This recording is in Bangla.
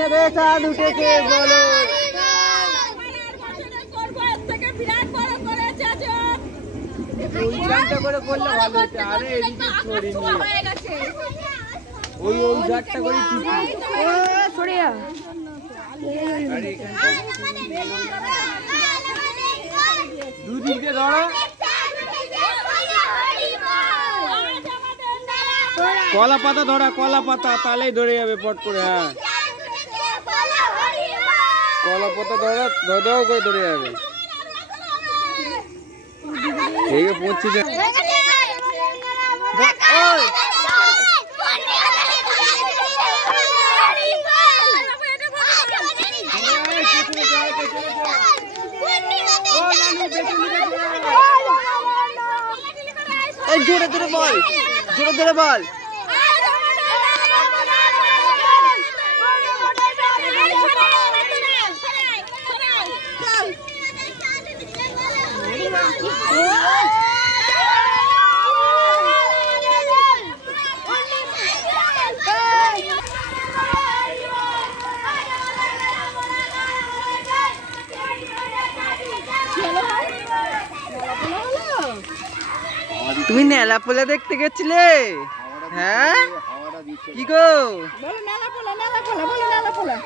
মেয়েদের চাঁদ উঠেছে বলো। ওই গানটা করে করলে ভালো হতো। আরে এদিকে করিনি, ওই গানটা করে সরে যা। দুদিকে ধরো, কলা পাতা ধরা, কলা পাতা তাহলেই ধরে যাবে পট করে। হ্যাঁ কলা পাতা ধরা ধরাও করে ধরে যাবে। ঠিক আছে পড়ছি যে জোরে জোরে বল, জোরে জোরে বল। তুমি নেলা পোলা দেখতে গেছিলে? হ্যাঁ কি গো? বলো নেলা পোলা, নেলা পোলা, বলো নেলা পোলা।